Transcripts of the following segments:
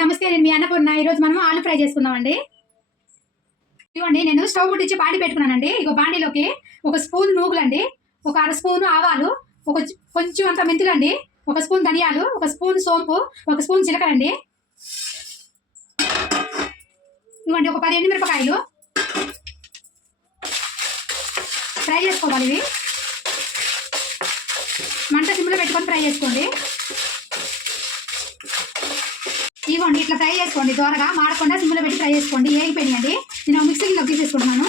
నమస్తే నేను మీ అన్నపూర్ణ. ఈరోజు మనం ఆలు ఫ్రై చేసుకుందామండి. ఇవ్వండి నేను స్టవ్ పుట్టించి బాండి పెట్టుకున్నానండి. ఇక బాండీలోకి ఒక స్పూన్ నూగులండి ఒక అర స్పూన్ ఆవాలు ఒక కొంచెం అంత మెంతులండి. ఒక స్పూన్ ధనియాలు ఒక స్పూన్ సోంపు ఒక స్పూన్ జీలకర్ర అండి ఇవ్వండి ఒక పది ఎండుమిరపకాయలు ఫ్రై చేసుకోవాలి ఇవి. మంట సిమ్లో పెట్టుకొని ఫ్రై చేసుకోండి. ఇవ్వండి ఇట్లా ఫ్రై చేసుకోండి త్వరగా మాడకుండా సిమ్లో పెట్టి ఫ్రై చేసుకోండి. ఏగిపోయినాయండి. నేను మిక్సీలో తీసేసుకుంటున్నాను.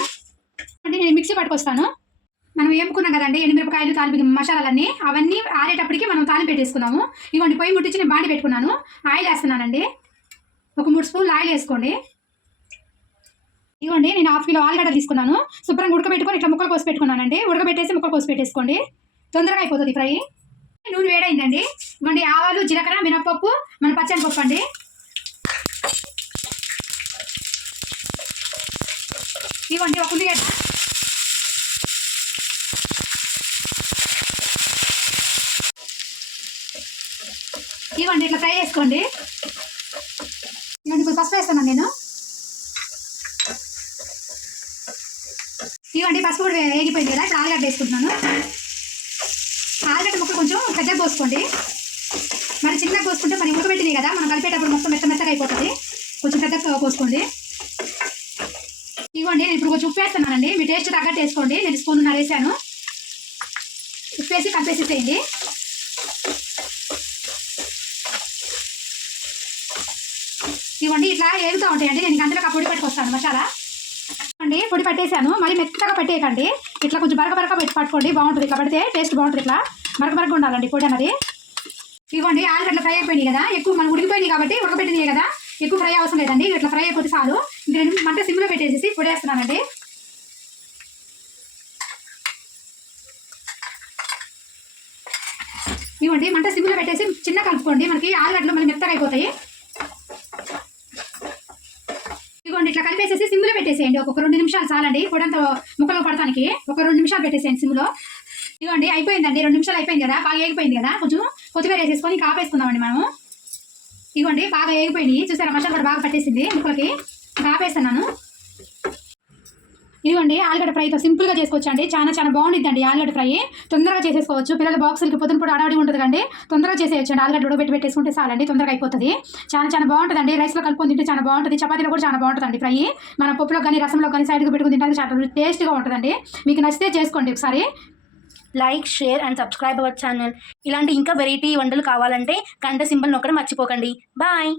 అంటే నేను మిక్సీ పట్టుకొస్తాను. మనం వేపుకున్నాం కదండి ఎండుమిరపకాయలు తాలిపి మసాలాలన్నీ అవన్నీ ఆరేటప్పటికి మనం తాలింపు పెట్టేసుకున్నాము. ఇవ్వండి పొయ్యి ముట్టించి నేను బాండి పెట్టుకున్నాను. ఆయిల్ వేస్తున్నానండి. ఒక మూడు స్పూన్లు ఆయిల్ వేసుకోండి. ఇవ్వండి నేను హాఫ్ కిలో ఆలుగడ్డ తీసుకున్నాను. శుభ్రంగా ఉడకబెట్టుకొని ఇట్లా ముక్కలు కోసి పెట్టుకున్నానండి. ఉడకబెట్టేసి ముక్కలు కోసి పెట్టేసుకోండి. తొందరగా అయిపోతుంది ఫ్రై. నూనె వేడైందండి. ఇవ్వండి ఆవాలు జీలకర్ర మినపప్పు మన పచ్చని పప్పు అండి. ఇవ్వండి ఒక ఉల్లిగడ్డ. ఇవ్వండి ఇట్లా ఫ్రై చేసుకోండి. ఇవ్వండి కొంచెం పసుపు వేస్తున్నాను నేను. ఇవ్వండి పసుపు కూడా వేగిపోయింది కదా ఇప్పుడు ఆలుగడ్డ వేసుకుంటున్నాను. ఆలుగడ్డ ముక్క కొంచెం పెద్దగా పోసుకోండి మరి చిన్నగా పోసుకుంటే మరి ఉడకబెట్టినాయి కదా మనం కలిపేటప్పుడు మొత్తం మెత్త మెత్తగా అయిపోతుంది. కొంచెం పెద్దగా పోసుకోండి ఇవ్వండి నేను ఇప్పుడు కొంచెం ఉప్పు వేస్తున్నానండి మీ టేస్ట్ తగ్గట్టు వేసుకోండి. నేను స్పూన్ వేసాను ఉప్పు వేసి కంపేసేసేయండి ఇవ్వండి. ఇట్లా ఏగుతూ ఉంటాయండి. నేను గంటలకు ఆ పొడి పట్టుకొస్తాను. మసాలా. అండి పొడి పట్టేశాను. మళ్ళీ మెత్తగా పట్టేయకండి. ఇట్లా కొంచెం బరక బరక పెట్టి పట్టుకోండి. బాగుంటుంది. ఇట్లా పడితే టేస్ట్ బాగుంటుంది. ఇట్లా బరక బరక ఉండాలండి పొడి అన్నది ఇవ్వండి. ఆలుగడ్డలు ఫ్రై అయిపోయినాయి కదా. ఎక్కువ మనం ఉడికిపోయినాయి కాబట్టి ఉడకబెట్టినాయి కదా. ఎక్కువ ఫ్రై అవసరం లేదండి. ఇట్లా ఫ్రై అయిపోతే చాలు. నేను మంట సిమ్లో పెట్టేసి పొడేస్తున్నానండి. ఇవ్వండి మంట సిమ్లో పెట్టేసి చిన్న కలుపుకోండి. మనకి ఆలుగడ్డలు మళ్ళీ మెత్తగా అయిపోతాయి. ఇదిగోండి ఇట్లా కలిపేసేసి సిమ్లో పెట్టేసేయండి. ఒక రెండు నిమిషాలు చాలండి పొడంతో ముక్కలు పడటానికి ఒక రెండు నిమిషాలు పెట్టేసేయండి సిమ్లో. ఇదిగోండి అయిపోయిందండి. రెండు నిమిషాలు అయిపోయింది కదా బాగా ఏగిపోయింది కదా. కొంచెం కొత్తిమీర వేసేసుకొని కాపేసుకుందామండి మనము. ఇదిగోండి బాగా ఏగిపోయింది చూసారా మసాలా కూడా బాగా పట్టేసింది ముక్కలకి. ఆపేస్తున్నాను. ఇదిగోండి ఆలుగడ్డ ఫ్రైతో సింపుల్గా చేసుకోవచ్చండి. చాలా చాలా బాగుంటుందండి ఆలుగడ్డ ఫ్రై. తొందరగా చేసేసుకోవచ్చు. పిల్లల బాక్సులకి పొద్దున పూట అడవడి ఉంటుంది కండి తొందరగా చేసేయచ్చు అండి ఆలుగడ్డ ఉడకబెట్టి పెట్టేసుకుంటే చాలండి తొందరగా అయిపోతుంది. చాలా చాలా బాగుంటుందండి. రైస్లో కలుపుకొని తింటే చాలా బాగుంటుంది. చపాతీలో కూడా చాలా బాగుంటుందండి ఫ్రై. మన పప్పులో కానీ రసంలో కానీ సైడ్కి పెట్టుకుని తినడానికి చాలా టేస్ట్గా ఉంటుందండి. మీకు నచ్చితే చేసుకోండి ఒకసారి. Like share and subscribe our channel. ఇలాంటి ఇంకా వెరైటీ వంటలు కావాలంటే గంట సింబల్ నొక్కడం మర్చిపోకండి. బాయ్.